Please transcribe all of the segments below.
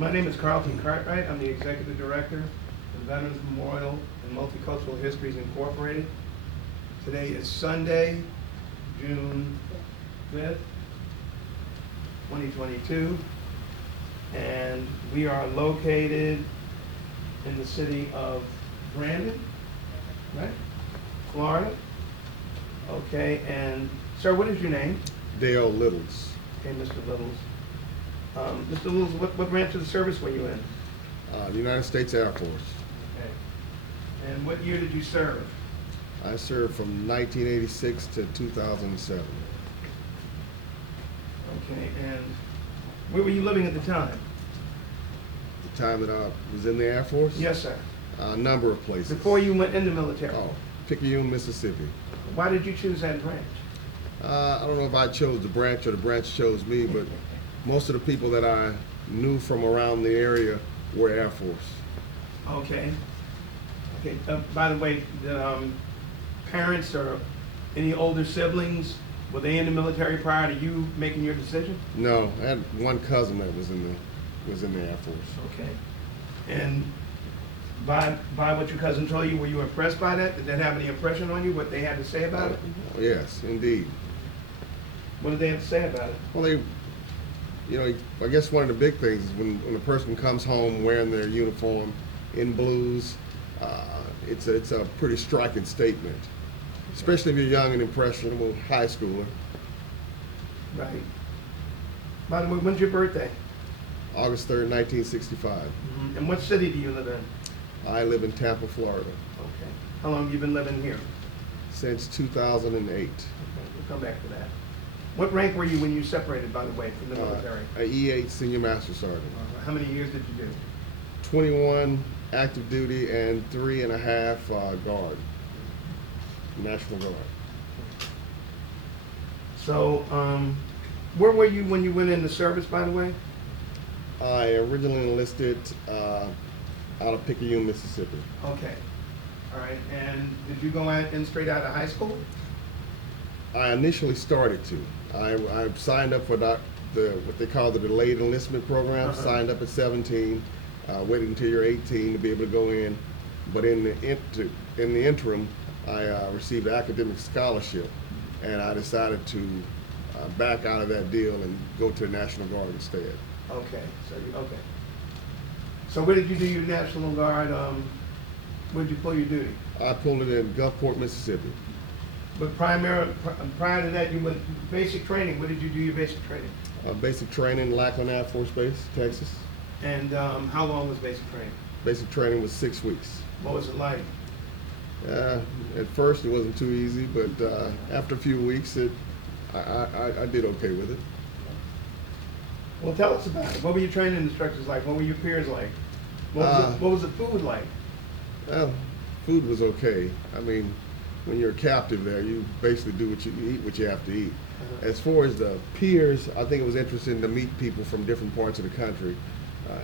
My name is Carlton Cartwright. I'm the Executive Director of Veterans Memorial and Multicultural Histories Incorporated. Today is Sunday, June 5th, 2022, and we are located in the city of Brandon, right? Florida. Okay, and sir, what is your name? Dale Littles. Okay, Mr. Littles. Mr. Littles, what branch of the service were you in? The United States Air Force. Okay. And what year did you serve? I served from 1986 to 2007. Okay, and where were you living at the time? The time that I was in the Air Force? Yes, sir. A number of places. Before you went in the military? Oh, Picayune, Mississippi. Why did you choose that branch? I don't know if I chose the branch or the branch chose me, but most of the people that I knew from around the area were Air Force. Okay. Okay. By the way, the parents or any older siblings, were they in the military prior to you making your decision? No, I had one cousin that was in the Air Force. Okay. And by what your cousin told you, were you impressed by that? Did that have any impression on you, what they had to say about it? Oh, yes, indeed. What did they have to say about it? Well, I guess one of the big things is when a person comes home wearing their uniform in blues, it's a pretty striking statement, especially if you're young and impressionable, high schooler. Right. By the way, when's your birthday? August 3rd, 1965. Mm-hmm. And what city do you live in? I live in Tampa, Florida. Okay. How long have you been living here? Since 2008. Okay, we'll come back to that. What rank were you when you separated, by the way, from the military? A E8 Senior Master Sergeant. How many years did you do? 21 active duty and 3.5 Guard, National Guard. So, where were you when you went into service, by the way? I originally enlisted out of Picayune, Mississippi. Okay. All right. And did you go in straight out of high school? I initially started to. I signed up for what they call the delayed enlistment program. Signed up at 17, waited until you're 18 to be able to go in. But in the interim, I received an academic scholarship, and I decided to back out of that deal and go to the National Guard instead. Okay. So where did you do your National Guard? Where did you pull your duty? I pulled it in Gulfport, Mississippi. But prior to that, you went basic training. Where did you do your basic training? Basic training, Lackland Air Force Base, Texas. And how long was basic training? Basic training was 6 weeks. What was it like? At first it wasn't too easy, but after a few weeks, I did okay with it. Well, tell us about it. What were your training instructors like? What were your peers like? What was the food like? Well, food was okay. I mean, when you're a captive there, you basically do what you eat, what you have to eat. As far as the peers, I think it was interesting to meet people from different parts of the country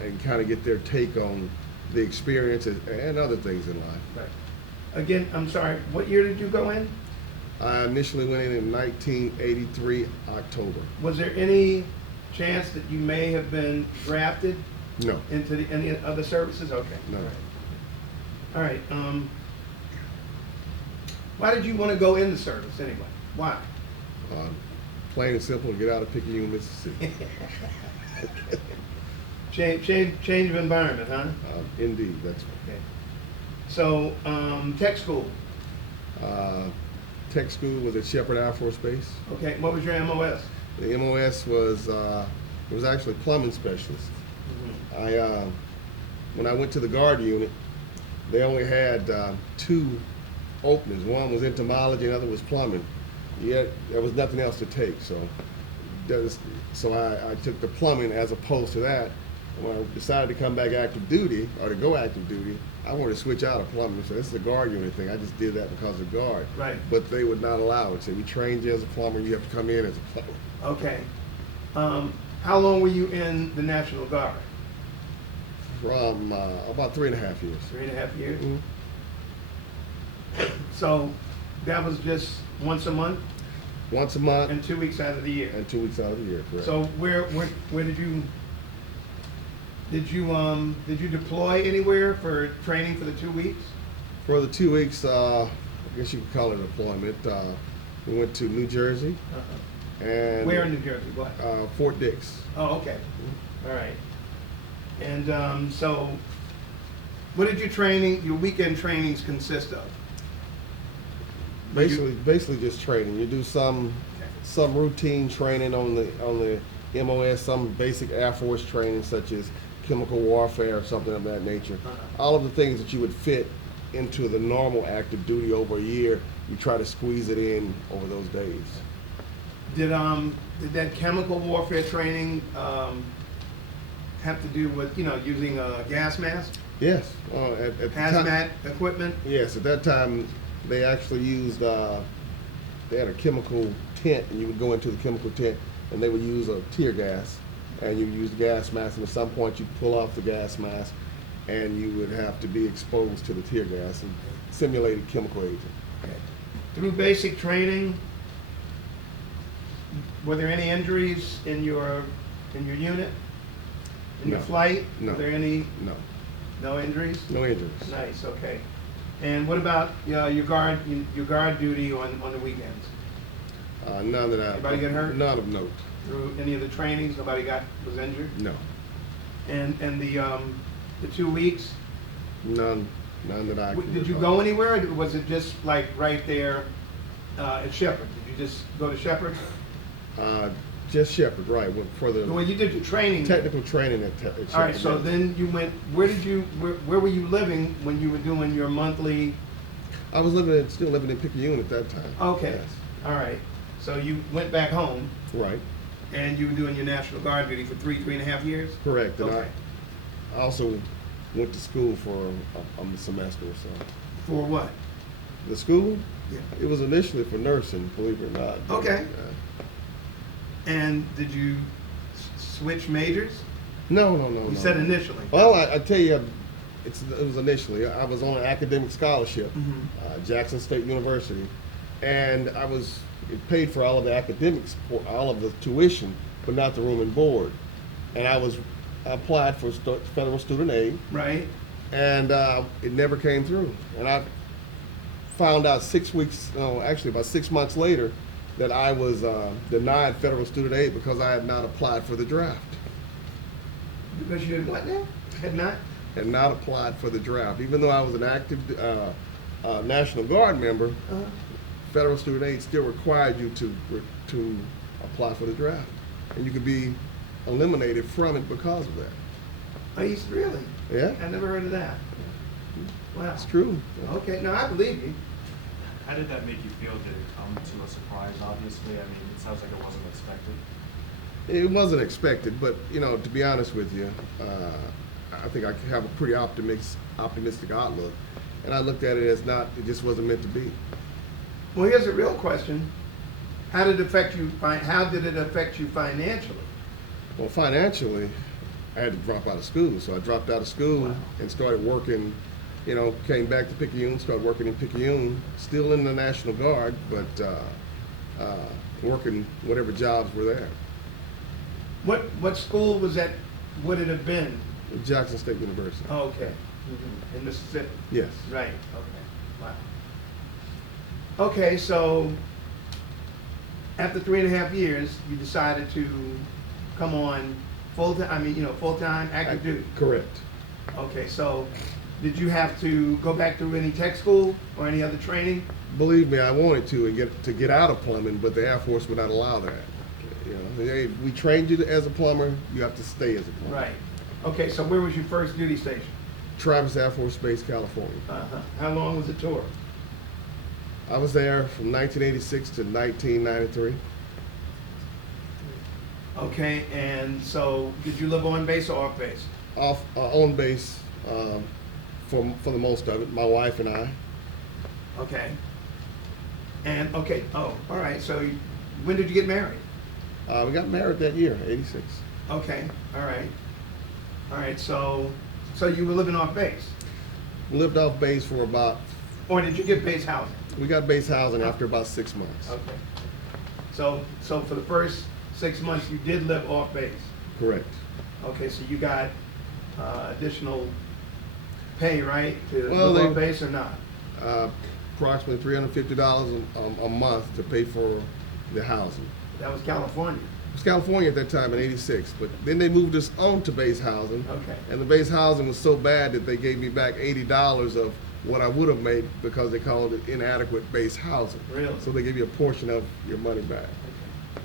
and kind of get their take on the experiences and other things in life. Right. Again, I'm sorry, what year did you go in? I initially went in 1983, October. Was there any chance that you may have been drafted No. into any other services? Okay. No. All right. Why did you want to go in the service anyway? Why? Plain and simple, to get out of Picayune, Mississippi. Change of environment, huh? Indeed, that's Okay. So, tech school. Tech school was at Shepherd Air Force Base. Okay. What was your MOS? The MOS was it was actually plumbing specialist. Mm-hmm. When I went to the Guard unit, they only had 2 openings. One was entomology, another was plumbing. Yet there was nothing else to take, so I took the plumbing as opposed to that. When I decided to come back active duty, or to go active duty, I wanted to switch out of plumbing. So this is a Guard unit thing. I just did that because of Guard. Right. But they would not allow it. So we trained you as a plumber, you have to come in as a plumber. Okay. How long were you in the National Guard? From about 3.5 years. 3.5 years? Mm-hmm. So that was just once a month? Once a month. And 2 weeks out of the year? And 2 weeks out of the year, correct. So where did you Did you deploy anywhere for training for the 2 weeks? For the 2 weeks, I guess you could call it deployment. We went to New Jersey and Where in New Jersey? What? Fort Dix. Oh, okay. All right. And so, what did your weekend trainings consist of? Basically just training. You do some routine training on the MOS, some basic Air Force training such as chemical warfare or something of that nature. All of the things that you would fit into the normal active duty over a year, you try to squeeze it in over those days. Did that chemical warfare training have to do with using a gas mask, Yes. At the time, hazmat equipment? yes, at that time they actually used they had a chemical tent, and you would go into the chemical tent and they would use a tear gas, and you would use the gas mask, and at some point you'd pull off the gas mask and you would have to be exposed to the tear gas and simulated chemical agent. Okay. Through basic training, were there any injuries in your unit? In your No. flight? No. Were there any? No. No injuries? No injuries. Nice, okay. And what about your guard duty on the weekends? None that I. Anybody get hurt? None of note. Through any of the trainings, nobody was injured? No. And the 2 weeks, None that I. can did you recall. go anywhere, or was it just like right there at Shepherd? Did you just go to Shepherd? Just Shepherd, right? For the Well, you did your training. technical training at Shepherd. All right, so then you went, where were you living when you were doing your monthly? I was still living in Picayune at that time. Okay, Yes. all right. So you went back home Right. and you were doing your National Guard duty for three and a half years? Correct. And Okay. I also went to school for a semester or so. For what? The school? Yeah. It was initially for nursing, believe it or not. Okay. And did you switch majors? No. You said initially. Well, I tell you, it was initially. I was on an academic scholarship, Jackson State University, and it paid for all of the academics, all of the tuition, but not the room and board. And I applied for federal student aid, Right? and it never came through. And I found out about 6 months later, that I was denied federal student aid because I had not applied for the draft. Because you did what now? Had not? Had not applied for the draft. Even though I was an active National Guard member, federal student aid still required you to apply for the draft. And you could be eliminated from it because of that. Oh, really? Yeah, I never heard of that. Wow. it's true. Okay, no, I believe you. How did that make you feel? Did it come to a surprise, obviously? I mean, it sounds like it wasn't expected. It wasn't expected, but to be honest with you, I think I have a pretty optimistic outlook, and I looked at it as it just wasn't meant to be. Well, here's a real question. How did it affect you financially? Well, financially, I had to drop out of school, so I dropped out of school Wow. and started working. Came back to Picayune, started working in Picayune, still in the National Guard, but working whatever jobs were there. What school was that? Would it have been? Jackson State University. Oh, okay. In Mississippi. Yes. Right. Okay. Wow. Okay, so after 3.5 years, you decided to come on full-time active duty. Correct. Okay, so did you have to go back to any tech school or any other training? Believe me, I wanted to get out of plumbing, but the Air Force would not allow that. We trained you as a plumber. You have to stay as a plumber. Right. Okay, so where was your first duty station? Travis Air Force Base, California. How long was the tour? I was there from 1986 to 1993. Okay, and so did you live on base or off base? On base for the most of it. My wife and I. Okay. And all right. So when did you get married? We got married that year, '86. Okay, all right. So you were living off base, We lived off base for about. or did you get base housing? We got base housing after about 6 months. Okay. So for the first 6 months, you did live off base. Correct. Okay, so you got additional pay, right, to Well, live on they- base or not? Approximately $350 a month to pay for the housing. That was California. It was California at that time in '86, but then they moved us on to base housing. Okay. And the base housing was so bad that they gave me back $80 of what I would have made because they called it inadequate base housing. Really? So they give you a portion of your money back.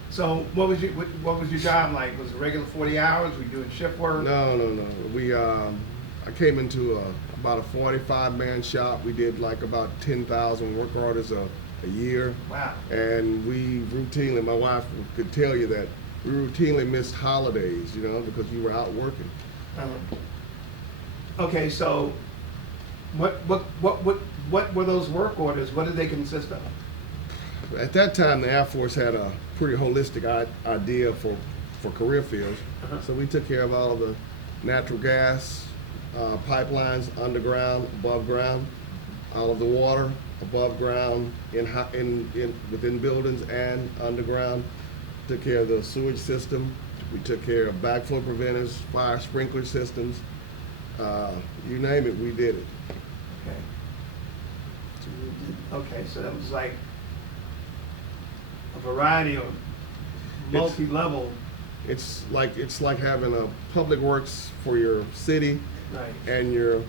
So what was your job like? Was it regular 40 hours? Were you doing shift work? No. We I came into about a 45-man shop. We did like about 10,000 work orders a year. Wow. And we routinely, my wife could tell you that we routinely missed holidays, you know, because we were out working. Okay, so what were those work orders? What did they consist of? At that time, the Air Force had a pretty holistic idea for career fields. So we took care of all of the natural gas pipelines, underground, above ground, all of the water above ground, within buildings and underground. Took care of the sewage system. We took care of backflow preventers, fire sprinkler systems. You name it, we did it. Okay, so that was like a variety of multi-level. It's like having a public works for your city, Right. and your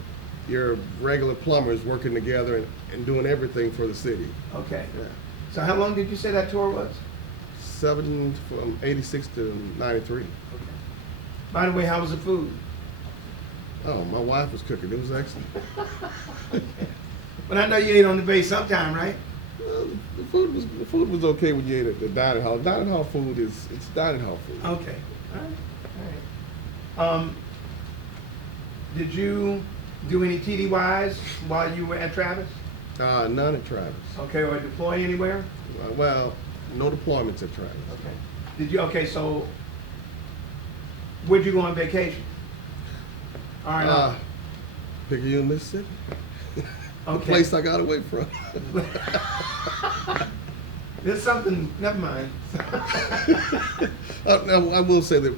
regular plumbers working together and doing everything for the city. Okay. Yeah. So how long did you say that tour was? From '86 to '93. Okay. By the way, how was the food? Oh, my wife was cooking. It was excellent. But I know you ate on the base sometime, right? Well, the food was okay when you ate at the dining hall. Dining hall food it's dining hall food. Okay. All right. Did you do any TDYs while you were at Travis? None at Travis. Okay, or deploy anywhere? Well, no deployments at Travis. Okay. Did you? Okay, so where'd you go on vacation? All right. Picayune, Mississippi. The Okay. place I got away from. There's something. Never mind. Now, I will say that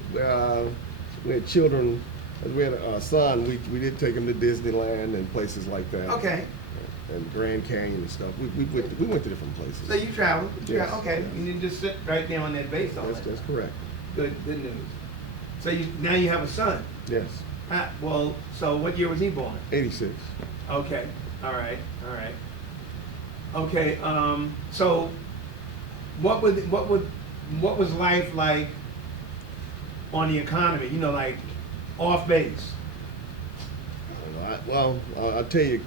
we had children. As we had a son, we did take him to Disneyland and places like that. Okay. And Grand Canyon and stuff. We went to different places. So you traveled. Yes. Okay. You didn't just sit right there on that base all That's that. correct. Good news. So now you have a son. Yes. Well, so what year was he born? '86. Okay. All right. Okay. So what was life like on the economy? You know, like off base. I'll tell you,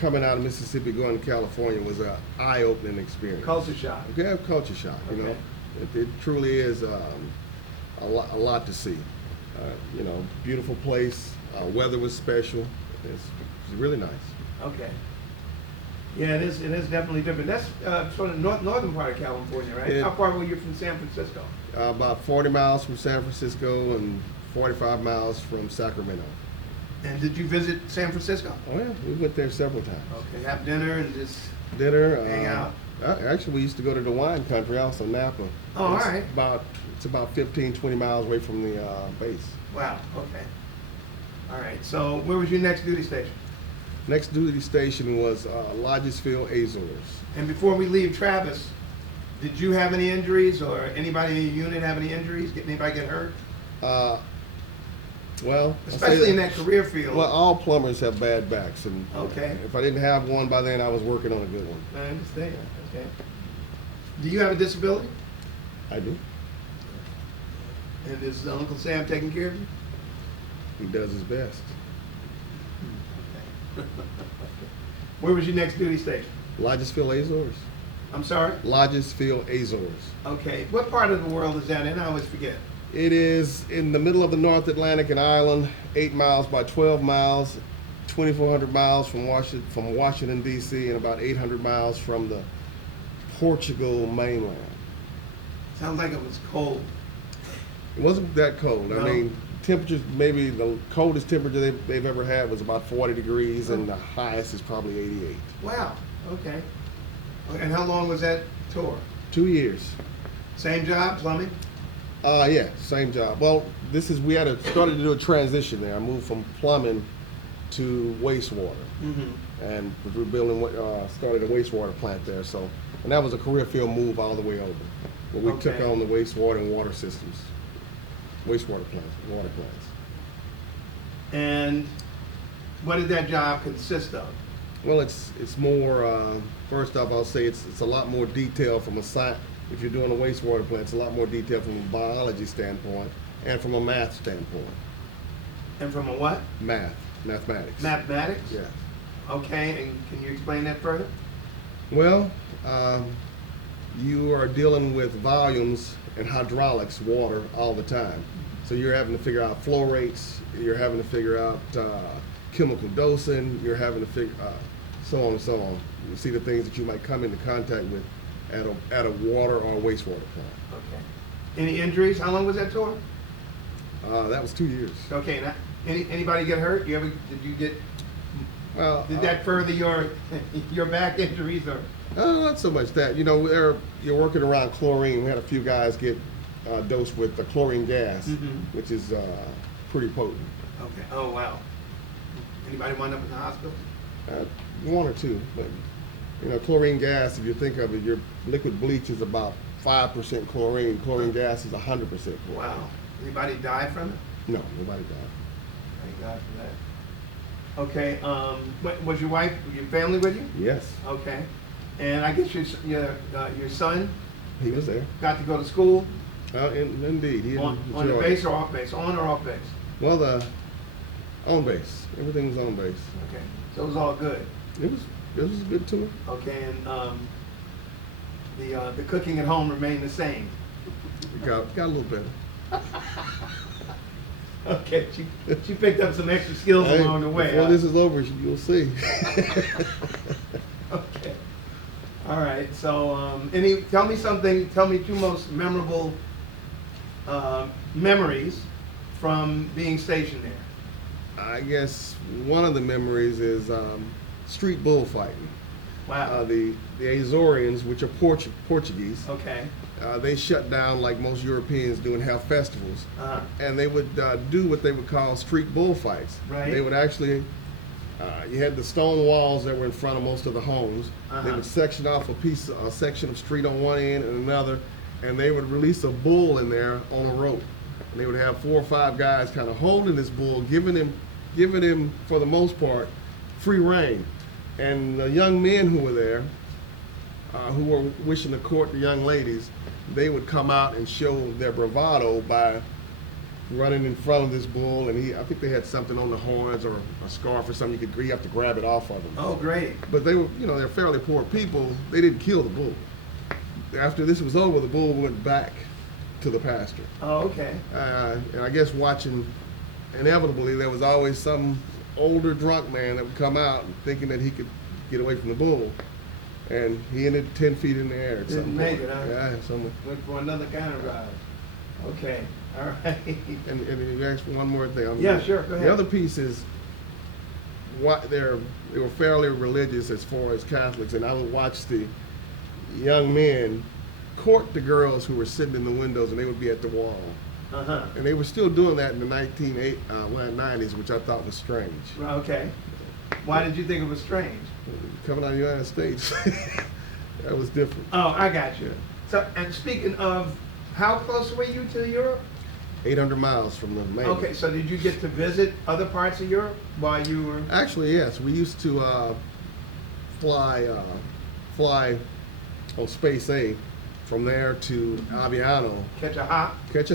coming out of Mississippi going to California was an eye-opening experience. Culture shock. Yeah, culture shock. You know, it truly is a lot to see. You know, beautiful place. Weather was special. It's really nice. Okay. Yeah, it is definitely different. That's sort of northern part of California, right? How far were you from San Francisco? About 40 miles from San Francisco and 45 miles from Sacramento. And did you visit San Francisco? Oh yeah, we went there several times. Okay, have dinner and just Dinner. hang out. Actually, we used to go to the wine country, also Napa. Oh, all right. It's about 15, 20 miles away from the base. Wow. Okay. All right. So where was your next duty station? Next duty station was Lodgesville, Azores. And before we leave Travis, did you have any injuries or anybody in your unit have any injuries? Anybody get hurt? Well, Especially in that career field. Well, all plumbers have bad backs, and Okay. if I didn't have one by then, I was working on a good one. I understand. Okay. Do you have a disability? I do. And is Uncle Sam taking care of you? He does his best. Where was your next duty station? Lodgesville, Azores. I'm sorry? Lodgesville, Azores. Okay. What part of the world is that in? I always forget. It is in the middle of the North Atlantic and Ireland, 8 miles by 12 miles, 2,400 miles from Washington, D.C., and about 800 miles from the Portugal mainland. Sounds like it was cold. It wasn't that cold. No. I mean, temperatures, maybe the coldest temperature they've ever had was about 40 degrees, and the highest is probably 88. Wow. Okay. And how long was that tour? 2 years. Same job, plumbing? Yeah, same job. Well, we had started to do a transition there. I moved from plumbing to wastewater, and we're building started a wastewater plant there. So, and that was a career field move all the way over. But we took Okay. on the wastewater and water systems, wastewater plants, water plants. And what did that job consist of? Well, it's more. First off, I'll say it's a lot more detailed from a science. If you're doing a wastewater plant, it's a lot more detailed from a biology standpoint and from a math standpoint. And from a what? Mathematics. Mathematics? Yeah. Okay, and can you explain that further? Well, you are dealing with volumes and hydraulics, water, all the time. So you're having to figure out flow rates. You're having to figure out chemical dosing. You're having to figure so on and so on. You see the things that you might come into contact with at a water or wastewater plant. Okay. Any injuries? How long was that tour? That was 2 years. Okay, now, anybody get hurt? Did you get, Well, did that further your back injuries or? not so much that. You know, you're working around chlorine. We had a few guys get dosed with the chlorine gas, which is pretty potent. Okay, oh, wow. Anybody wind up in the hospital? One or two, but you know, chlorine gas. If you think of it, your liquid bleach is about 5% chlorine. Chlorine gas is 100% chlorine. Wow. Anybody die from it? No, nobody died. Thank God for that. Okay, was your wife, your family with you? Yes, Okay. And I guess your son he was there. got to go to school Indeed, he on the enjoyed base it. or off base? On or off base? Well, on base. Everything was on base. Okay, so it was all good. It was a good tour. Okay, and the cooking at home remained the same. It got a little better. Okay, she picked up some extra skills Hey, along the way. before huh? this is over, you'll see. Okay. All right. So, tell me two most memorable memories from being stationed there. I guess one of the memories is street bullfighting. Wow. The Azorians, which are Portuguese, Okay. they shut down like most Europeans do and have festivals. Uh-huh. And they would do what they would call street bullfights. Right. They would actually, you had the stone walls that were in front of most of the homes. They Uh-huh. would section off a section of street on one end and another, and they would release a bull in there on a rope. And they would have 4 or 5 guys kind of holding this bull, giving him for the most part free rein. And the young men who were there, who were wishing to court the young ladies, they would come out and show their bravado by running in front of this bull. And I think they had something on the horns or a scarf or something. You have to grab it off of them. Oh, great. But they were, they're fairly poor people. They didn't kill the bull. After this was over, the bull went back to the pasture. Oh, okay. And I guess inevitably, there was always some older drunk man that would come out thinking that he could get away from the bull. And he ended 10 feet in the air at Didn't some make point. it, huh? Yeah, Went for another counter ride. Okay. All right. and you asked one more thing. Yeah, sure, go ahead. The other piece is they were fairly religious as far as Catholics, and I would watch the young men court the girls who were sitting in the windows, and they would be at the wall. Uh-huh. And they were still doing that in the 1990s, which I thought was strange. Okay. Why did you think it was strange? Coming out of the United States, that was different. Oh, I got you. So, and speaking of, how close were you to Europe? 800 miles from the main. Okay, so did you get to visit other parts of Europe while you were? Actually, yes. We used to fly on Space A from there to Aviano, Catch a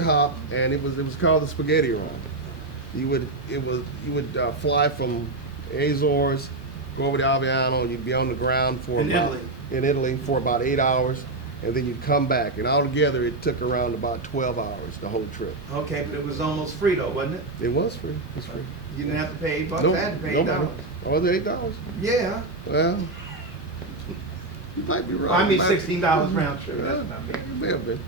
hop? and it was called the Spaghetti Run. You would fly from Azores, go over to Aviano, and you'd be on the ground for in Italy for about 8 hours, and then you'd come back. And altogether, it took around about 12 hours, the whole trip. Okay, but it was almost free though, wasn't it? It was free. It was free. You didn't have to pay $8. No, I had to pay no $8. money. Oh, was it $8? Yeah. Well, you might be wrong. I mean, Might- $16 round trip. Yeah, That's not big. it may have been.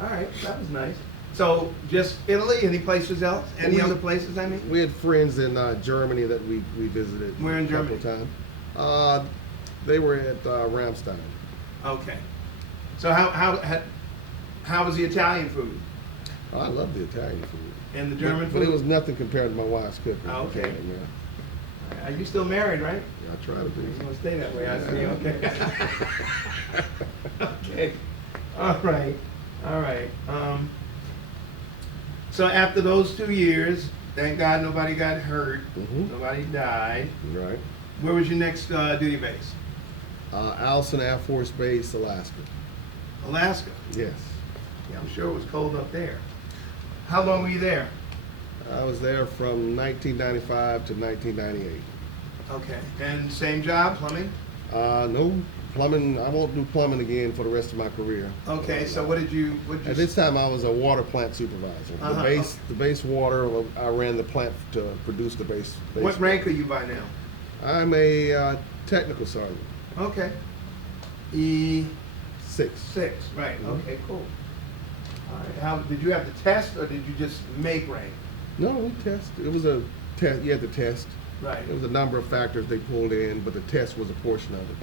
All right, that was nice. So just Italy? Any places else? Any other places? I mean. We had friends in Germany that we visited. Where in a couple Germany? times. They were at Ramstein. Okay. So how was the Italian food? Oh, I love the Italian food. And the German But it food? was nothing compared to my wife's cooking. Oh, okay. Okay, man. Are you still married, right? Yeah, I try to be. You're gonna stay that way, I see, Yeah. okay. Okay, all right, all right. So after those 2 years, thank God nobody got hurt, Mhm. nobody died. Right. Where was your next duty base? Allison Air Force Base, Alaska. Alaska. Yes. Yeah, I'm sure it was cold up there. How long were you there? I was there from 1995 to 1998. Okay, and same job, plumbing? No plumbing. I won't do plumbing again for the rest of my career. Okay, so what did you? At this time, I was a water plant supervisor. Uh-huh. The base water. I ran the plant to produce the base. What rank are you by now? I'm a technical sergeant. Okay. E6, 6. right, Mhm. okay, cool. All right, how, did you have to test or did you just make rank? No, we test. It was a test. You had to test. Right. There was a number of factors they pulled in, but the test was a portion of it.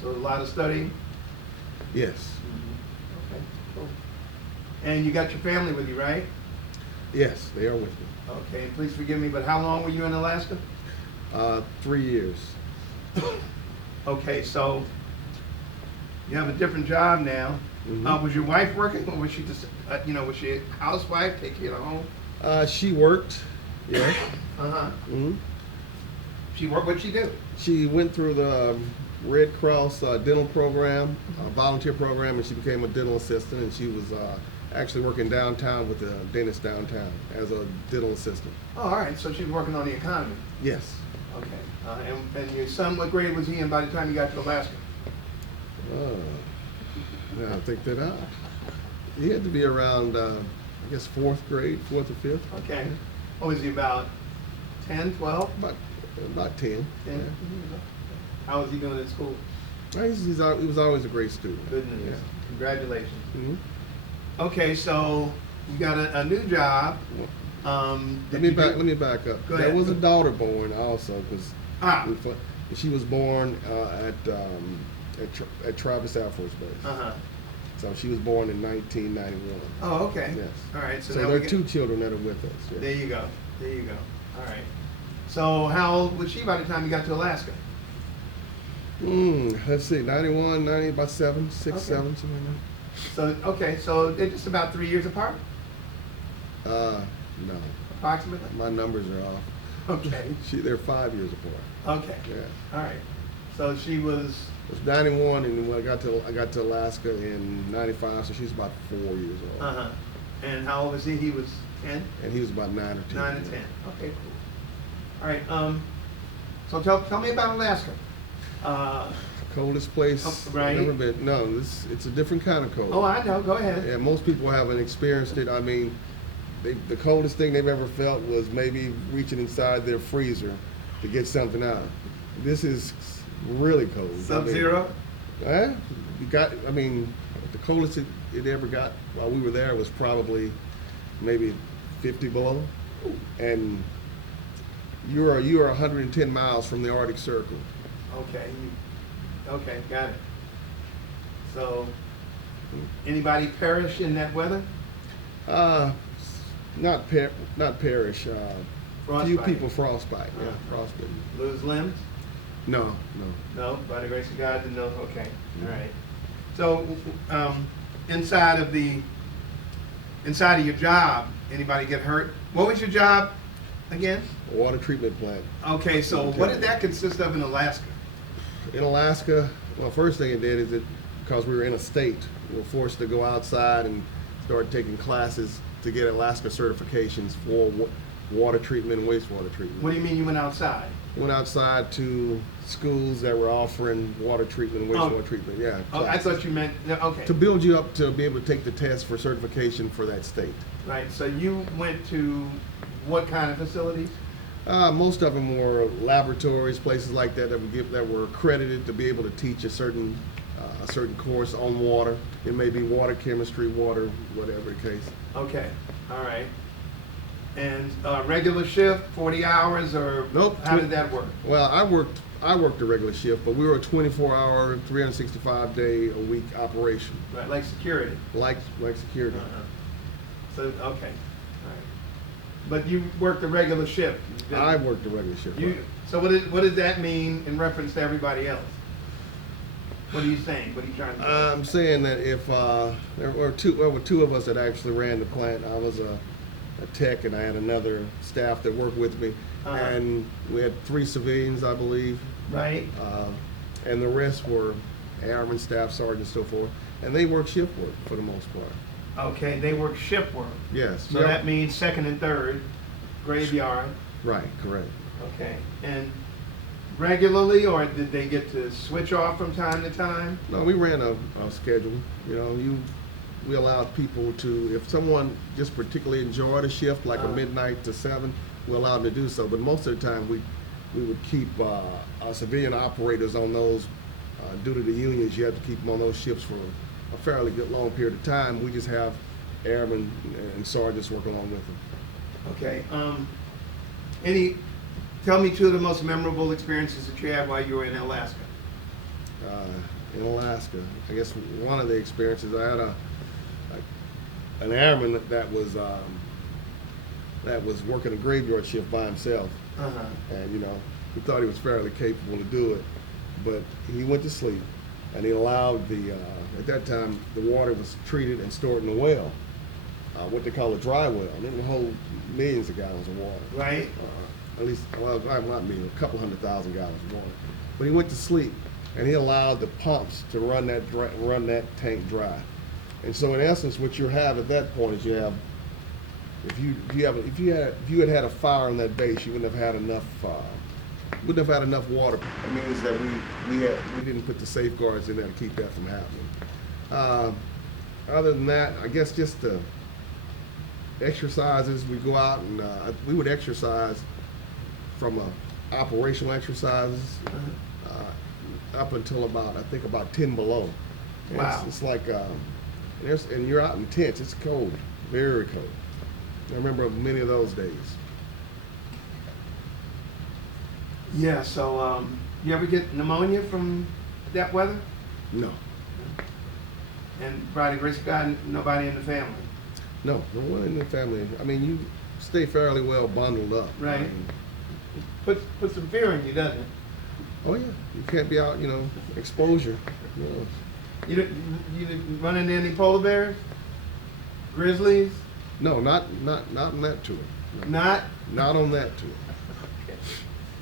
So a lot of studying? Yes. Okay, cool. And you got your family with you, right? Yes, they are with me. Okay, and please forgive me, but how long were you in Alaska? 3 years. Okay, so you have a different job now. Mhm. Was your wife working or was she just, was she a housewife, take care of the home? She worked. Yes. Uh-huh. hmm She worked, what'd she do? She went through the Red Cross dental program, volunteer program, and she became a dental assistant. And she was actually working downtown with the dentist downtown as a dental assistant. Oh, all right, so she was working on the economy. Yes. Okay. And your son, what grade was he in by the time you got to Alaska? Now I think that out. He had to be around, I guess, 4th grade, 4th or 5th. Okay. What was he, about 10, 12? About 10. 10? How was he doing at school? Yeah. He was always a great student. Good news. Congratulations. Mhm. Okay, so you got a new job. Let me back up. Go There ahead. was a daughter born also, because she was born at Travis Air Force Base. Uh-huh. So she was born in 1991. Oh, okay. Yes. All right, so So now there we are get, 2 children that are with us. Yeah. there you go. There you go. All right. So how old was she by the time you got to Alaska? Let's see, 91, 90, about 7, 6, Okay. 7, something like So, okay, so they're just about 3 years apart, that. No, approximately? my numbers are off. Okay. They're 5 years apart. Okay. Yeah. All right. So she was, It was 91, and when I got to Alaska in 95, so she's about 4 years old. uh-huh. And how old was he? He was 10? And he was about 9 or 10. 9 and 10. Okay, cool. All right, so tell me about Alaska. Coldest place Oh, right. I've ever been. No, it's a different kind of cold. Oh, I know. Go ahead. Yeah, most people haven't experienced it. I mean, the coldest thing they've ever felt was maybe reaching inside their freezer to get something out. This is really cold. Sub-zero? The coldest it ever got while we were there was probably maybe 50 below. And you are 110 miles from the Arctic Circle. Okay. Okay, got it. So, anybody perish in that weather? Not perish. Few Frostbite. people frostbite. Yeah, Uh-huh. frostbite. Lose limbs? No. No, by the grace of God, no. Okay, all right. So, inside of your job, anybody get hurt? What was your job again? Water treatment plant. Okay, so what did that consist of in Alaska? In Alaska, well, first thing it did is because we were in a state, we were forced to go outside and start taking classes to get Alaska certifications for water treatment and wastewater treatment. What do you mean you went outside? Went outside to schools that were offering water treatment and wastewater treatment. Yeah. Oh, I thought you meant, no, okay. To build you up to be able to take the test for certification for that state. Right, so you went to what kind of facilities? Most of them were laboratories, places like that that were accredited to be able to teach a certain course on water. It may be water chemistry, water, whatever the case. Okay, all right. And regular shift, 40 hours, or Nope. how did that work? Well, I worked a regular shift, but we were a 24-hour, 365-day-a-week operation, Right, like security. like security. Uh-huh. So, okay, all right. But you worked the regular shift? didn't I you? worked the regular shift. You, so what does that mean in reference to everybody else? What are you saying? What are you trying to say? I'm saying that if there were two of us that actually ran the plant. I was a tech, and I had another staff that worked with me, and we had 3 civilians, I believe, Right? and the rest were airmen, staff sergeants, so forth, and they worked shift work for the most part. Okay, they work shift work. Yes. So that means second and third, graveyard. Right. Correct. Okay, and regularly, or did they get to switch off from time to time? No, we ran a schedule. You know, we allowed people to, if someone just particularly enjoyed a shift, like a midnight to 7, we allowed them to do so. But most of the time, we would keep our civilian operators on those. Due to the unions, you have to keep them on those shifts for a fairly good long period of time. We just have airmen and sergeants working along with them. Okay, tell me 2 of the most memorable experiences that you had while you were in Alaska. In Alaska, I guess one of the experiences, I had an airman that was working a graveyard shift by himself, and you know, he thought he was fairly capable to do it, but he went to sleep, and he allowed at that time the water was treated and stored in a well, what they call a dry well, and it would hold millions of gallons of water. Right? At least, well, not million, a couple 100,000 gallons of water. But he went to sleep, and he allowed the pumps to run that tank dry. And so, in essence, what you have at that point is you have, if you had had a fire on that base, you wouldn't have had enough. Wouldn't have had enough water. It means that we didn't put the safeguards in there to keep that from happening. Other than that, I guess just the exercises. We go out and we would exercise from operational exercises up until about 10 below. And Wow. It's like and you're out in tents. It's cold, very cold. I remember many of those days. Yeah, so you ever get pneumonia from that weather? No, And by the grace of God, nobody in the family? no one in the family. I mean, you stay fairly well bundled up. Right. I mean, Put some fear in you, doesn't it? oh yeah, you can't be out, exposure. No. You didn't run into any polar bears? Grizzlies? No, not on that tour. No. Not? Not on that tour.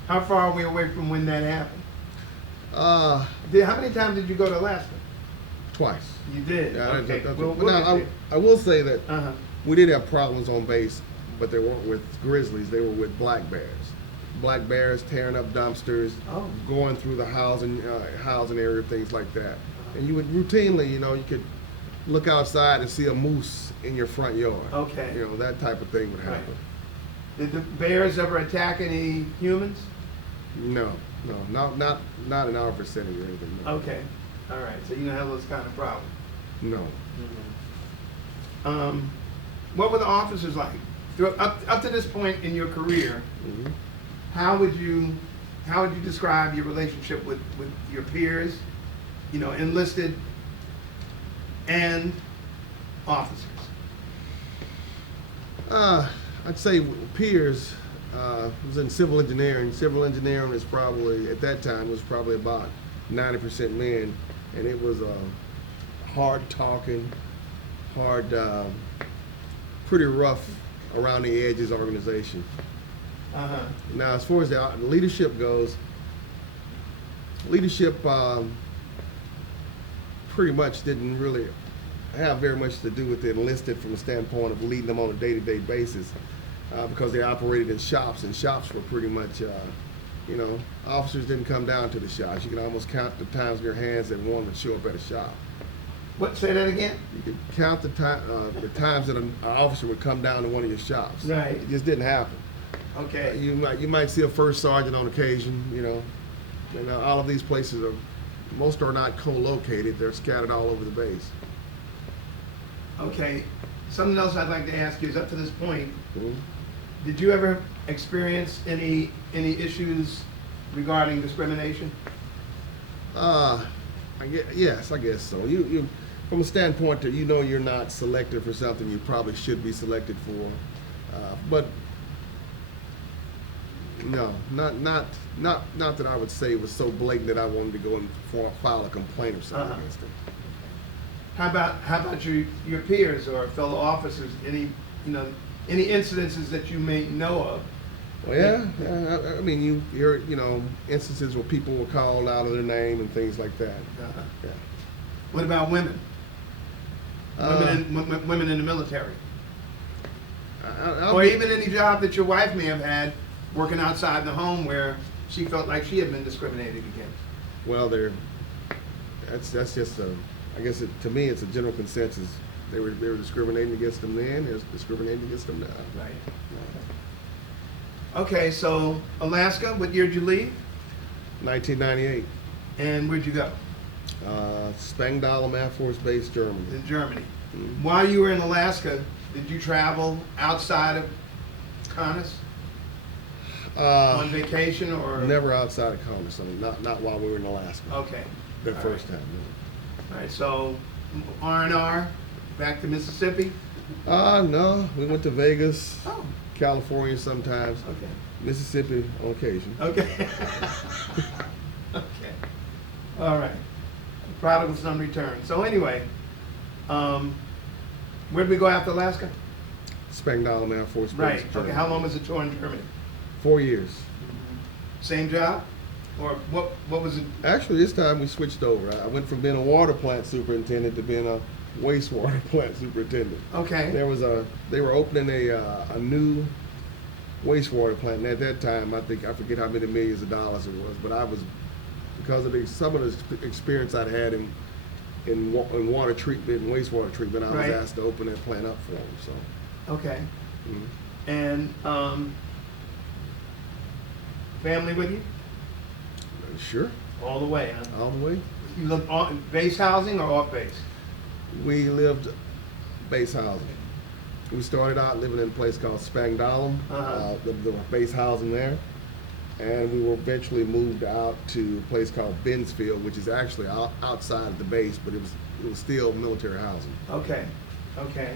How far are we away from when that happened? How many times did you go to Alaska? Twice. You did? Yeah, Okay. but We'll now, get I will say that Uh-huh. we did have problems on base, but they weren't with grizzlies. They were with black bears. Black bears tearing up dumpsters, Oh. going through the housing area, things like that. And you would routinely, you could look outside and see a moose in your front yard. Okay. That type of thing would Right. happen. Did the bears ever attack any humans? No, not in our vicinity or anything. No. Okay. All right. So you don't have those kind of problems. No. What were the officers like? Up to this point in your career, Mhm. how would you describe your relationship with your peers, enlisted and officers? I'd say peers was in civil engineering. Civil engineering is probably, at that time, was probably about 90% men, and it was hard talking, pretty rough around the edges organization. Uh-huh. Now, as far as the leadership goes, pretty much didn't really have very much to do with the enlisted from the standpoint of leading them on a day-to-day basis, because they operated in shops, and shops were pretty much, officers didn't come down to the shops. You can almost count the times in your hands that one would show up at a shop. What? Say that again? You could count the times that an officer would come down to one of your shops. Right. It just didn't happen. Okay. You might see a first sergeant on occasion, and all of these places most are not co-located. They're scattered all over the base. Okay. Something else I'd like to ask you is, up to this point, Mhm. did you ever experience any issues regarding discrimination? Yes, I guess so. from a standpoint that you know you're not selected for something you probably should be selected for, but no, not that I would say it was so blatant that I wanted to go and file a complaint or something Uh-huh. against them. How about your peers or fellow officers? Any incidences that you may know of? Well, yeah. I mean, you hear instances where people were called out of their name and things like that. Uh-huh. Yeah. What about women? Women in the military, I'll or be- even any job that your wife may have had working outside the home where she felt like she had been discriminated against. Well, that's just I guess to me it's a general consensus. They were discriminating against them then. They're discriminating against them now. Right. Okay, so Alaska, what year did you leave? 1998, And where'd you go? Spangdahlem Air Force Base, Germany. In Germany. Mhm. While you were in Alaska, did you travel outside of Conus on vacation or? Never outside of Congress. I mean, not while we were in Alaska. Okay. The All first right. time. All right, so R&R, back to Mississippi? No, we went to Vegas, Oh, California sometimes, okay. Mississippi on occasion. Okay. Okay. All right. Prodigal son return. So anyway, where'd we go after Alaska? Spangdahlem Air Force Base, Right. Germany. Okay. How long was the tour in Germany? 4 years. Same job? Or what was it? Actually, this time we switched over. I went from being a water plant superintendent to being a wastewater plant superintendent. Okay. They were opening a new wastewater plant, and at that time, I forget how many millions of dollars it was, but I was, because of some of the experience I'd had in water treatment and wastewater treatment, I was Right. asked to open that plant up for them. So, Okay. mhm. And family with you? Sure, All the way, huh? all the way. You lived on base housing or off base? We lived base housing. We started out living in a place called Spangdahlem, Uh-huh. the base housing there, and we were eventually moved out to a place called Bensfield, which is actually outside of the base, but it was still military housing. Okay. Okay.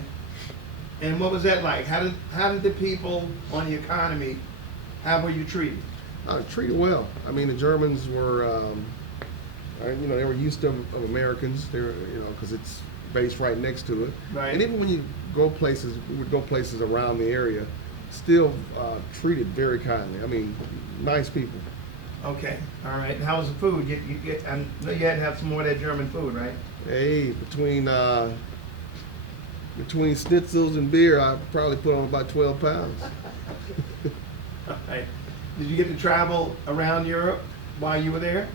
And what was that like? How did the people on the economy, how were you treated? Treated well. I mean, the Germans were, they were used to of Americans. They were, because it's based right next to it. Right. And even when you go places, we would go places around the area, still treated very kindly. I mean, nice people. Okay. All right. How was the food? I know you had to have some more of that German food, right? Hey, between schnitzels and beer, I probably put on about 12 pounds. All right. Did you get to travel around Europe while you were there?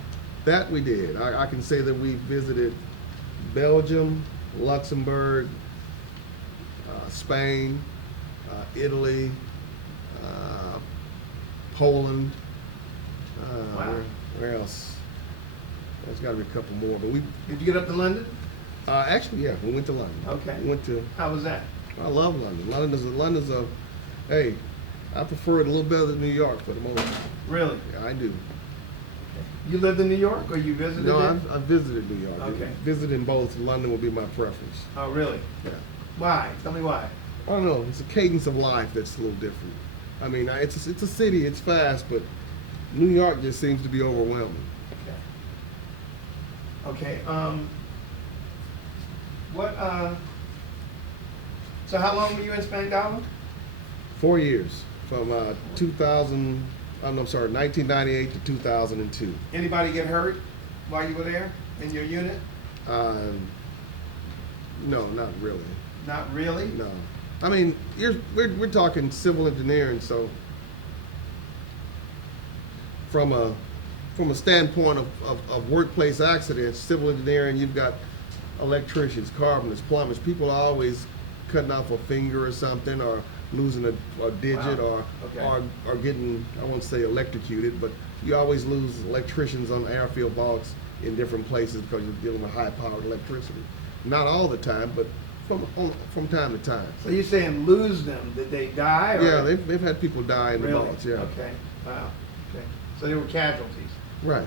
That we did. I can say that we visited Belgium, Luxembourg, Spain, Italy, Poland. Wow. Where else? There's got to be a couple more, but we Did you get up to London? actually, yeah, we went to London. Okay. We went to. How was that? I love London. London's a. Hey, I prefer it a little better than New York for the most part. Really? Yeah, I do. You lived in New York or you visited No, it? I've visited New York. Okay. Visiting both, London would be my preference. Oh, really? Yeah. Why? Tell me why. I don't know. It's a cadence of life that's a little different. I mean, it's a city. It's fast, but New York just seems to be overwhelming. Okay. So how long were you in Spangdahlem? 4 years from 1998 to 2002. Anybody get hurt while you were there in your unit? No, not really. Not really? No. I mean, we're talking civil engineering, so from a standpoint of workplace accidents, civil engineering, you've got electricians, carpenters, plumbers. People are always cutting off a finger or something, or losing a digit, Wow. Okay. or getting, I won't say electrocuted, but you always lose electricians on airfield vaults in different places because you're dealing with high-powered electricity. Not all the time, but from time to time. So you're saying lose them? Did they die? Or? Yeah, they've had people die in the Really? vaults. Yeah. Okay. Wow. Okay. So they were casualties. Right.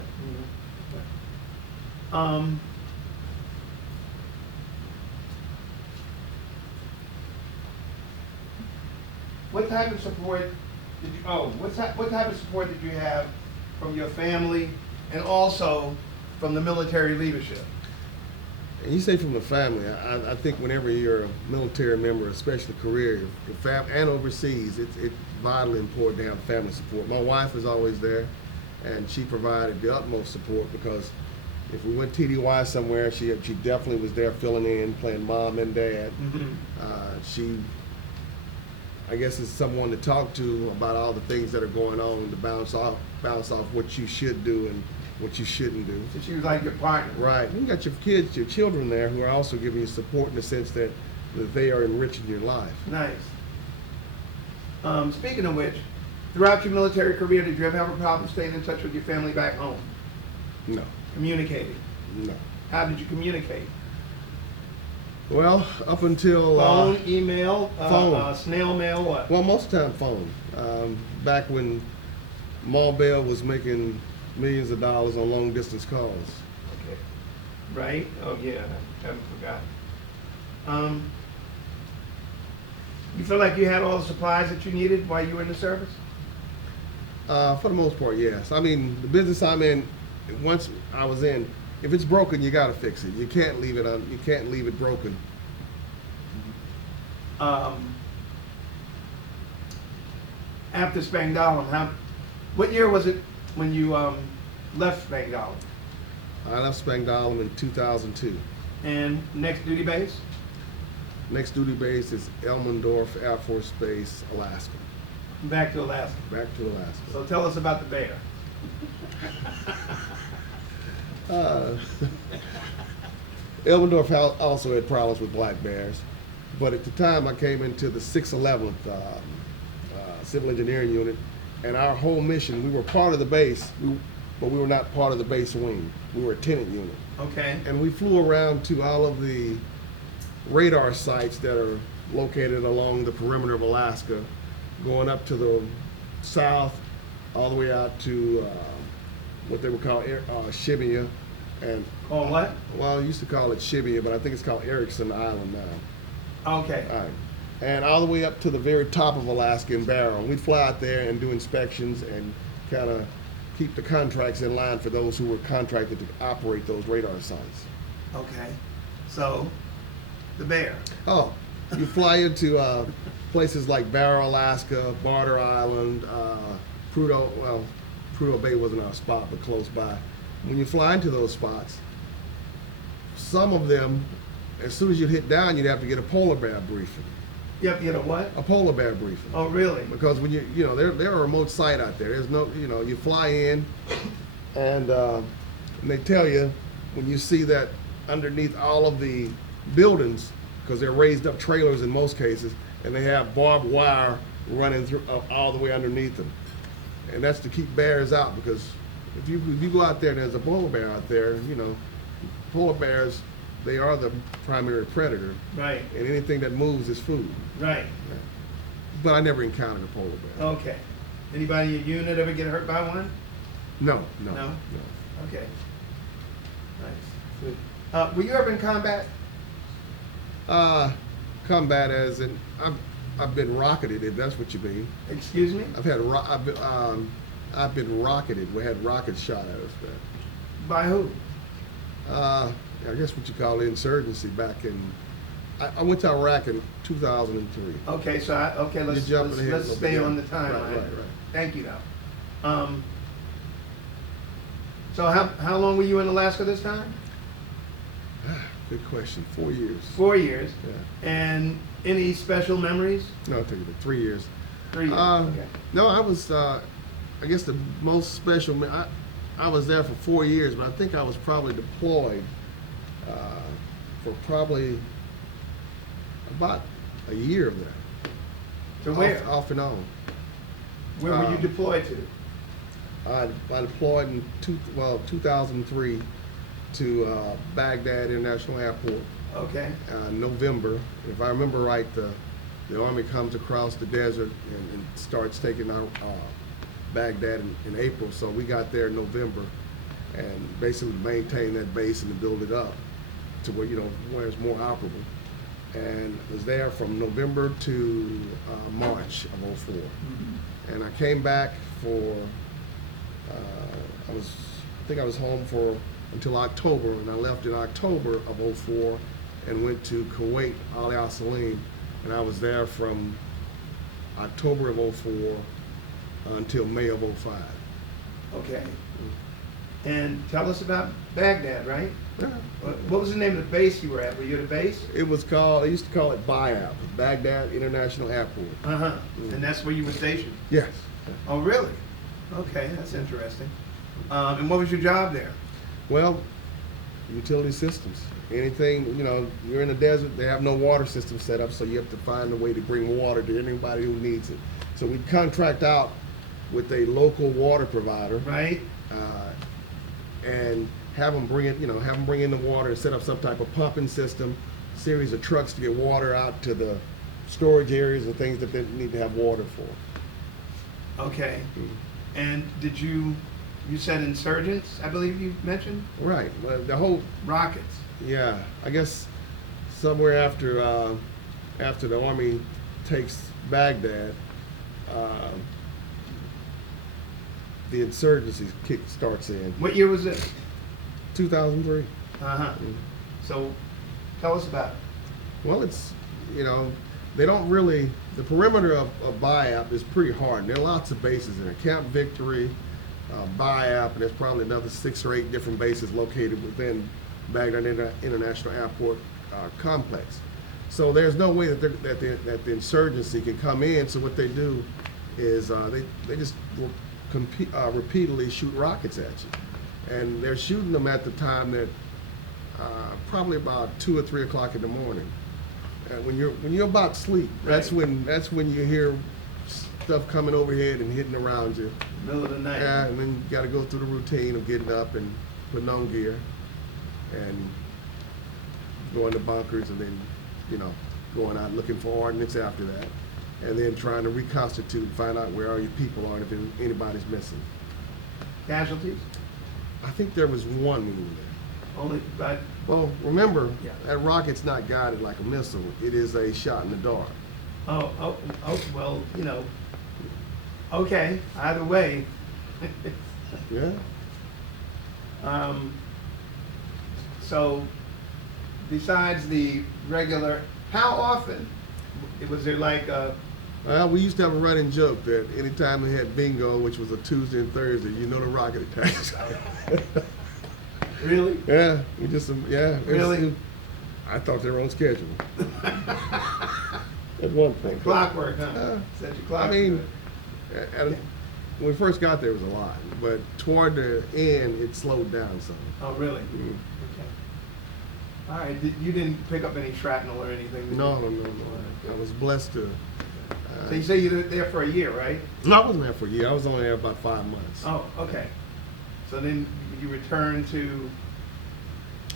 what type of support did you, what type of support did you have from your family and also from the military leadership? And you say from the family, I think whenever you're a military member, especially career, your and overseas, it's vitally important to have family support. My wife was always there, and she provided the utmost support because if we went TDY somewhere, she definitely was there filling in, playing mom and dad. She, I guess, is someone to talk to about all the things that are going on, to bounce off what you should do and what you shouldn't do. So she was like your partner. Right. You got your kids, your children there who are also giving you support in the sense that they are enriching your life. Nice. Speaking of which, throughout your military career, did you ever have a problem staying in touch with your family back home? No. Communicating? No. How did you communicate? Well, up until Phone, email, phone. Snail mail, what? Well, most of the time phone. Back when Mall Bell was making millions of dollars on long distance calls. Okay. Right? Oh yeah, I haven't forgotten. You feel like you had all the supplies that you needed while you were in the service? For the most part, yes. I mean, the business I'm in, once I was in, if it's broken, you got to fix it. You can't leave it you can't leave it broken. After Spangdahlem, what year was it when you left Spangdahlem? I left Spangdahlem in 2002. And next duty base? Next duty base is Elmendorf Air Force Base, Alaska. Back to Alaska. Back to Alaska. So tell us about the bear. Elmendorf also had problems with black bears, but at the time I came into the 611th Civil Engineering Unit, and our whole mission, we were part of the base, but we were not part of the base wing. We were a tenant unit. Okay. And we flew around to all of the radar sites that are located along the perimeter of Alaska, going up to the south, all the way out to what they would call Shibia. And Called what? well, I used to call it Shibia, but I think it's called Erickson Island now. Okay. All right. And all the way up to the very top of Alaska in Barrow. We'd fly out there and do inspections and kind of keep the contracts in line for those who were contracted to operate those radar sites. Okay. So, the bear. Oh, you fly into places like Barrow, Alaska, Barter Island, Prudhoe Bay wasn't our spot, but close by. When you fly into those spots, some of them, as soon as you hit down, you'd have to get a polar bear briefing. You have to get a what? A polar bear briefing. Oh, really? Because when they're a remote site out there. There's no, you fly in, and they tell you when you see that underneath all of the buildings, because they're raised up trailers in most cases, and they have barbed wire running through all the way underneath them, and that's to keep bears out. Because if you go out there and there's a polar bear out there, polar bears, they are the primary predator. Right. And anything that moves is food. Right. But I never encountered a polar bear. Okay. Anybody in your unit ever get hurt by one? No. Okay. Nice. Were you ever in combat? Combat as in I've been rocketed, if that's what you mean. Excuse me? I've been rocketed. We had rockets shot at us there. By who? I guess what you call insurgency back in. I went to Iraq in 2003. Okay, so let's stay on the timeline. Right. Thank you, though. So how long were you in Alaska this time? Good question. 4 years. 4 years. Yeah. And any special memories? No, I'll tell you, 3 years. 3 years. Okay. No, I was. I guess the most special. I was there for 4 years, but I think I was probably deployed for probably about a year of that. To where? Off and on. Where were you deployed to? I deployed in 2003 to Baghdad International Airport. Okay. November. If I remember right, the Army comes across the desert and starts taking out Baghdad in April. So we got there in November and basically maintain that base and to build it up to where where it's more operable. and was there from November to March of '04. And I came back for, I think I was home for until October, and I left in October of '04 and went to Kuwait, Ali Al Salim, and I was there from October of '04 until May of '05. Okay. And tell us about Baghdad, right? Yeah. What was the name of the base you were at? Were you at a base? It was called, they used to call it BIAP, Baghdad International Airport. Uh-huh. And that's where you were stationed? Yes. Oh, really? Okay, that's interesting. And what was your job there? Well, utility systems. Anything, you know, you're in the desert, they have no water system set up, so you have to find a way to bring water to anybody who needs it. So we contract out with a local water provider. Right? And have them bring it, you know, have them bring in the water and set up some type of pumping system, series of trucks to get water out to the storage areas and things that they need to have water for. Okay. And did you said insurgents, I believe you mentioned? Right. Well, the whole, Rockets. yeah, I guess somewhere after the army takes Baghdad, the insurgency starts in What year was it? 2003. Uh-huh. So tell us about it. Well, it's, you know, they don't really, the perimeter of BIAP is pretty hard. There are lots of bases in there. Camp Victory, BIAP, and there's probably another 6 or 8 different bases located within Baghdad International Airport complex. So there's no way that the insurgency can come in. So what they do is they just repeatedly shoot rockets at you. And they're shooting them at the time that probably about 2 or 3 o'clock in the morning. When you're about to sleep, that's Right. when you hear stuff coming overhead and hitting around you. Middle of the night. Yeah, and then you got to go through the routine of getting up and putting on gear and going to bunkers, and then, you know, going out looking for ordnance after that, and then trying to reconstitute and find out where all your people are and if anybody's missing. Casualties? I think there was one when we were there. Only, but Well, remember, Yeah. that rocket's not guided like a missile. It is a shot in the dark. oh, well, you know. Okay, either way. Yeah? So, besides the regular, how often was there like a? Well, we used to have a running joke that anytime we had bingo, which was a Tuesday and Thursday, you know the rocket attacks. Really? Yeah, we just, yeah. it was- Really? I thought they were on schedule. At one point. Clockwork, huh? Uh, Set your clock. I mean, when we first got there, it was a lot, but toward the end, it slowed down some. Oh, really? Mhm. Okay. All right. You didn't pick up any shrapnel or anything? did No, you? no, no, no. I was blessed to. So you say you were there for a year, right? No, I wasn't there for a year. I was only there about 5 months. Oh, okay. So then you returned to.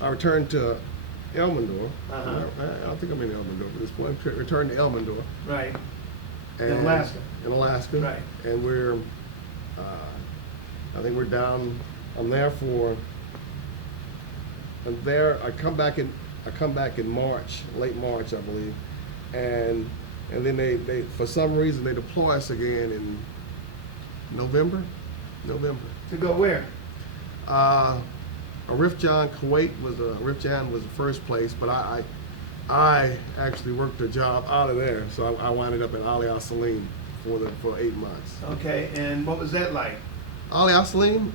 I returned to Elmendorf. Uh-huh. I don't think I'm in Elmendorf at this point. I returned to Elmendorf. Right. And Alaska. In Alaska. Right. And we're, I think we're down. I'm there for. I'm there. I come back in March, late March, I believe, and then they for some reason they deploy us again in November. To go where? Arif Jan, Kuwait was Arif Jan was the first place, but I actually worked a job out of there, so I wound up at Ali Al Salim for 8 months. Okay. And what was that like? Ali Al Salim,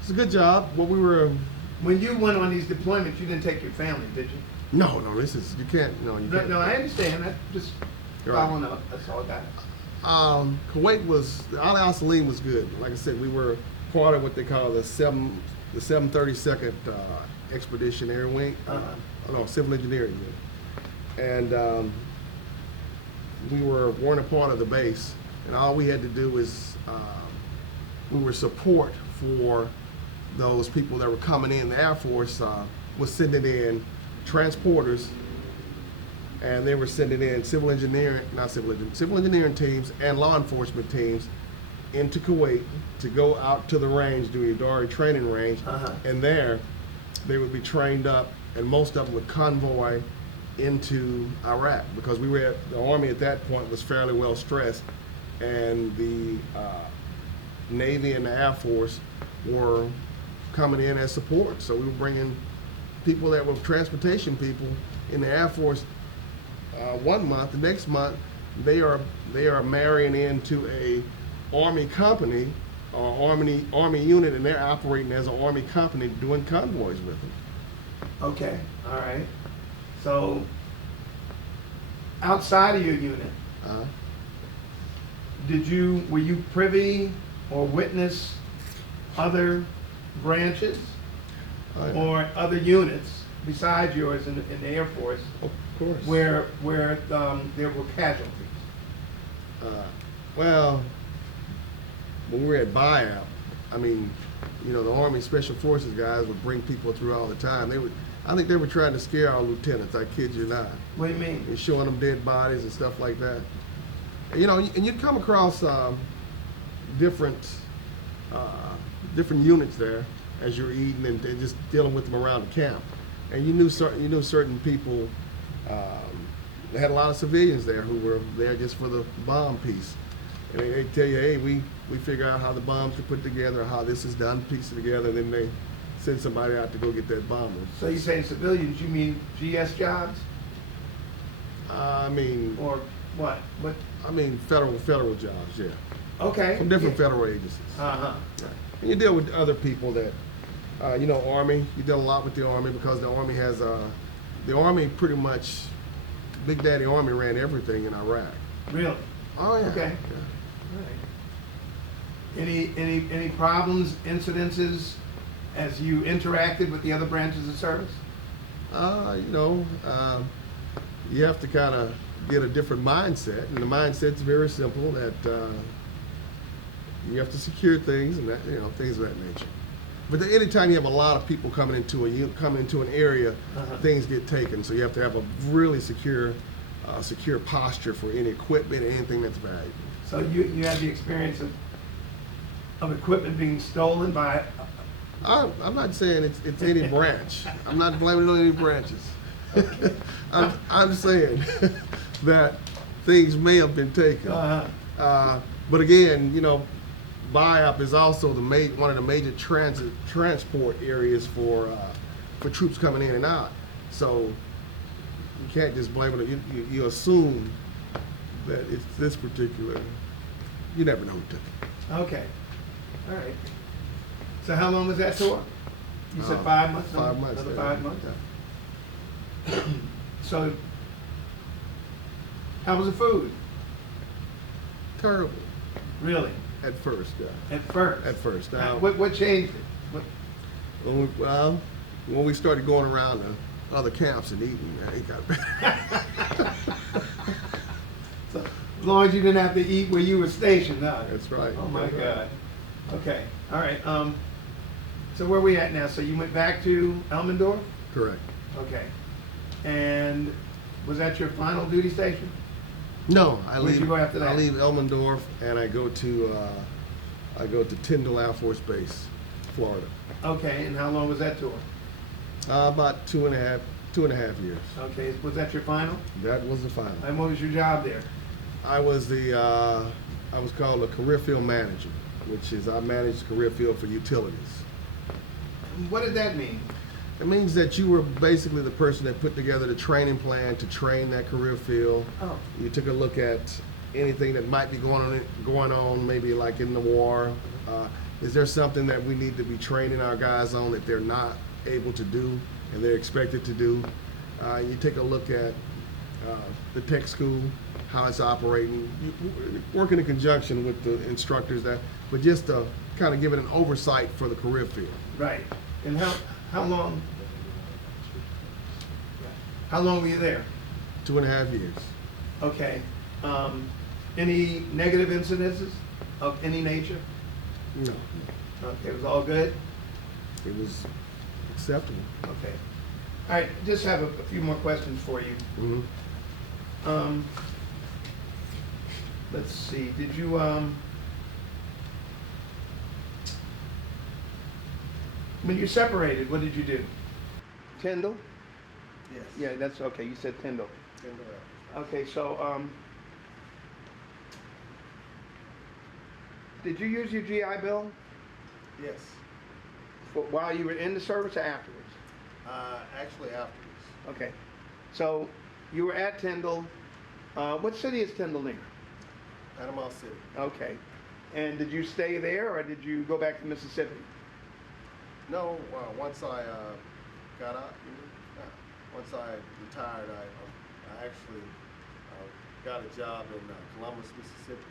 it's a good job. What we were, When you went on these deployments, you didn't take your family, did you? no, this is, you can't, no, you can't. No, I understand. I just You're right. following up. That's all I got. Kuwait was, Ali Al Salim was good. Like I said, we were part of what they call the 732nd Expeditionary Wing, no, Civil Engineering Unit. And we weren't a part of the base, and all we had to do was, we were support for those people that were coming in. The Air Force was sending in transporters, and they were sending in civil engineering teams and law enforcement teams into Kuwait to go out to the range, do a Udari training range, Uh-huh. and there they would be trained up, and most of them would convoy into Iraq, because we were the Army at that point was fairly well stressed, and the Navy and the Air Force were coming in as support. So we were bringing people that were transportation people in the Air Force 1 month. The next month, they are marrying into a Army company or Army unit, and they're operating as an Army company doing convoys with them. Okay, all right. So, outside of your unit, Uh, were you privy or witness other branches I- or other units besides yours in the Air Force of course. where there were casualties? Well, when we were at buyout, I mean, you know, the Army Special Forces guys would bring people through all the time. I think they were trying to scare our lieutenants. I kid you not. What do you mean? And showing them dead bodies and stuff like that. You know, and you'd come across different units there as you're eating and just dealing with them around the camp. And you knew certain people. They had a lot of civilians there who were there just for the bomb piece. And they tell you, hey, we figure out how the bombs are put together, how this is done, piece it together, and then they send somebody out to go get that bomber. So you say civilians, you mean GS jobs? I mean, Or what? What? I mean federal jobs, yeah, Okay. from different yeah. federal agencies. Uh-huh. Right. And you deal with other people that, you know, Army. You deal a lot with the Army because the Army has the Army pretty much, Big Daddy Army ran everything in Iraq. Really? Oh yeah. Okay. Yeah. All right. Any problems, incidences as you interacted with the other branches of service? You know, you have to kind of get a different mindset, and the mindset's very simple that you have to secure things and that, you know, things of that nature. But then anytime you have a lot of people coming into an area, Uh-huh. things get taken. So you have to have a really secure posture for any equipment and anything that's valuable. So you had the experience of equipment being stolen by, I'm not saying it's any branch. I'm not blaming it on any branches. I'm saying that things may have been taken. But again, you know, BIOP is also one of the major transport areas for troops coming in and out. So you can't just blame it. You assume that it's this particular. You never know who took it. okay, all right. So how long was that tour? You said 5 months? 5 months. Another yeah. 5 months? So, how was the food? Terrible Really? at first. Yeah. At first? At first. Now, What changed it? when we started going around the other camps and eating, it got better. So, as long as you didn't have to eat where you were stationed, huh? That's right. Oh my That's right. God. Okay, all right. So where are we at now? So you went back to Elmendorf? Correct. Okay. And was that your final duty station? No, I Where'd leave. you go after that? I leave Elmendorf and I go to Tyndall Air Force Base, Florida. Okay, and how long was that tour? About two and a half years. Okay, was that your final? That was the final. And what was your job there? I was called a career field manager, which is I managed the career field for utilities. What did that mean? It means that you were basically the person that put together the training plan to train that career field. Oh. You took a look at anything that might be going on, maybe like in the war. Is there something that we need to be training our guys on that they're not able to do and they're expected to do? You take a look at the tech school, how it's operating. You work in conjunction with the instructors but just to kind of give it an oversight for the career field. Right. And how long? How long were you there? 2.5 years. Okay. Any negative incidences of any nature? No, Okay, it was all good? it was acceptable. Okay. All right, just have a few more questions for you. Mm-hmm. Let's see, did you, when you separated, what did you do? Tyndall? Yes. Yeah, that's okay. You said Tyndall. Tyndall Avenue. Okay, so did you use your GI Bill Yes. while you were in the service or afterwards? Actually afterwards. Okay, so you were at Tyndall. What city is Tyndall near? Panama City. Okay, and did you stay there or did you go back to Mississippi? No, once I got out, once I retired, I actually got a job in Columbus, Mississippi.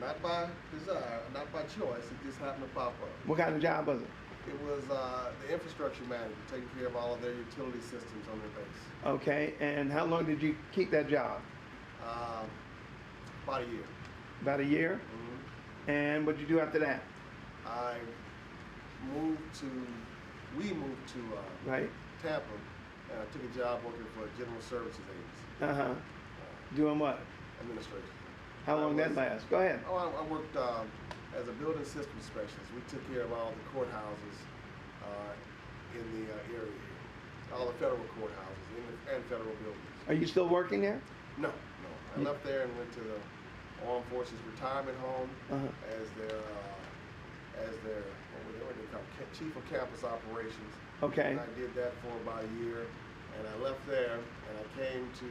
Not by desire, not by choice, it just happened to pop up. What kind of job was it? It was the infrastructure manager, taking care of all of their utility systems on their base. Okay, and how long did you keep that job? About a year. About a year? Mhm. And what did you do after that? We moved to Right? Tampa, and I took a job working for a general services agency, Uh-huh. Doing what? administration. How long I that was- last? Go ahead. Oh, I worked as a building systems specialist. We took care of all the courthouses in the area here, all the federal courthouses and federal buildings. Are you still working there? No. I left there and went to the Armed Forces Retirement Home Uh-huh. as their what they call chief of campus operations. Okay. And I did that for about a year, and I left there and I came to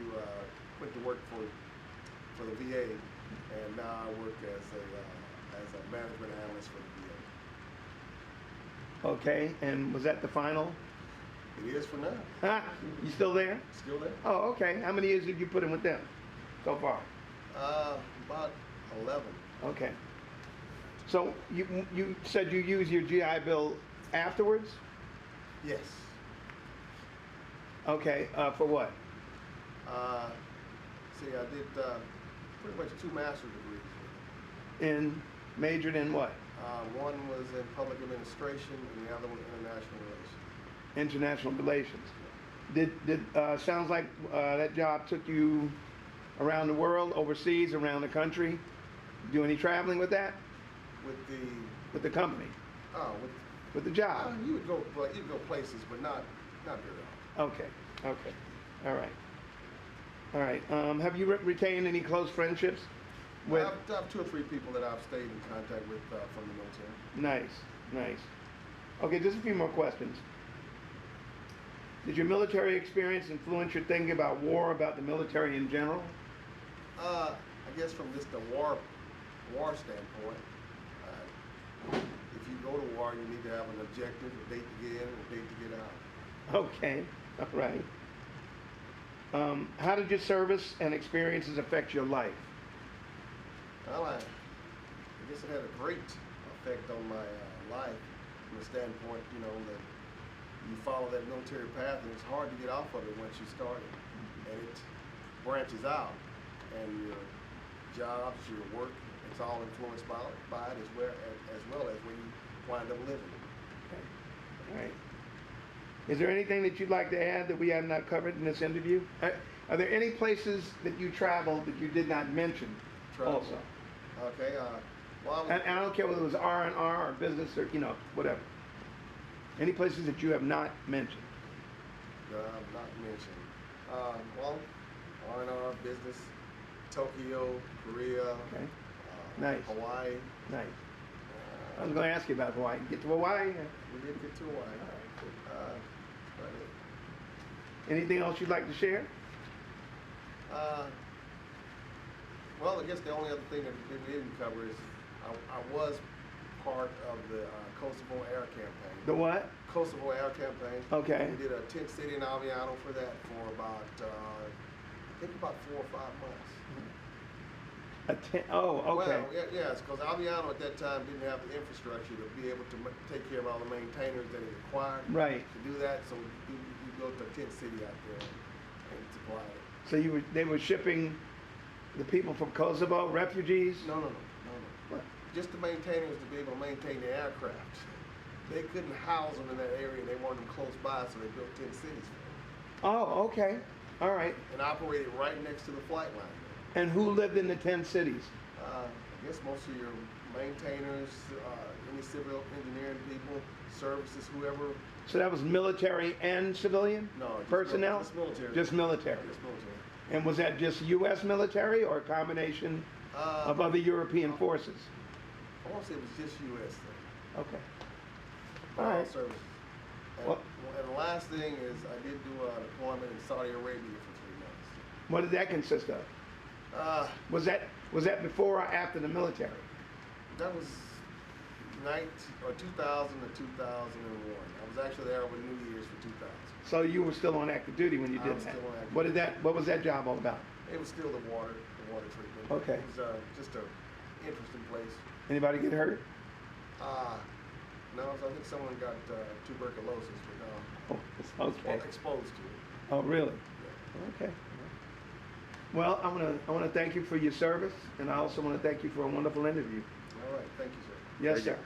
went to work for the VA, and now I work as a management analyst for the VA. Okay, and was that the final? It is for now. You still there? Still there? Oh, okay. How many years did you put in with them so far? About 11. Okay. So you said you use your GI Bill afterwards? Yes. Okay, for what? See, I did pretty much 2 master's degrees. Majored in what? One was in public administration, and the other one international relations. International relations. Sounds like that job took you around the world, overseas, around the country. Do any traveling with that? With the company? With the job? You would go places, but not very often. Okay. All right. Have you retained any close friendships with? I have 2 or 3 people that I've stayed in contact with from the military. Nice. Okay, just a few more questions. Did your military experience influence your thinking about war, about the military in general? I guess from just the war standpoint, if you go to war, you need to have an objective, a date to get in, and a date to get out. Okay, all right. How did your service and experiences affect your life? Well, I guess it had a great effect on my life from the standpoint, that you follow that military path and it's hard to get off of it once you start it. And it branches out, and your jobs, your work, it's all influenced by it as well as when you wind up living. Okay. All right. Is there anything that you'd like to add that we have not covered in this interview? Are there any places that you traveled that you did not mention also? Okay. Well, And I don't care whether it was R&R or business or, whatever. Any places that you have not mentioned? not mentioned. Well, R&R, business, Tokyo, Korea, Okay. Nice. Hawaii. Nice. I was going to ask you about Hawaii. Get to Hawaii? We did get to Hawaii. But Anything else you'd like to share? well, I guess the only other thing that we didn't cover is I was part of the Kosovo Air Campaign. The what? Kosovo Air Campaign. Okay. We did a tent city in Aviano for that for about, I think about 4 or 5 months. Oh, okay. Well, yes, because Aviano at that time didn't have the infrastructure to be able to take care of all the maintainers that it required. Right. To do that, so we built a tent city out there and supplied it. So they were shipping the people from Kosovo, refugees? No. What? Just the maintainers to be able to maintain the aircraft. They couldn't house them in that area, and they wanted them close by, so they built 10 cities for them. Oh, okay. All right. And operated right next to the flight line. And who lived in the 10 cities? I guess most of your maintainers, any civil engineering people, services, whoever. So that was military and civilian? No, just personnel? just military. Just military. Just military. And was that just U.S. military or a combination of other European forces? I want to say it was just U.S. though. Okay. All All right. services. And, Well- and the last thing is I did do a deployment in Saudi Arabia for 3 months. What did that consist of? Was that before or after the military? That was 2000 to 2001. I was actually there over New Year's for 2000. So you were still on active duty when you I did was that? still on active What was that job all about? It was still the water treatment. Okay. It was just an interesting place. Anybody get hurt? No, I think someone got tuberculosis, but no. Oh, okay. Exposed to it. Oh, really? Yeah. Okay. Well, I want to thank you for your service, and I also want to thank you for a wonderful interview. All right. Thank you, sir. Yes, Thank you. sir.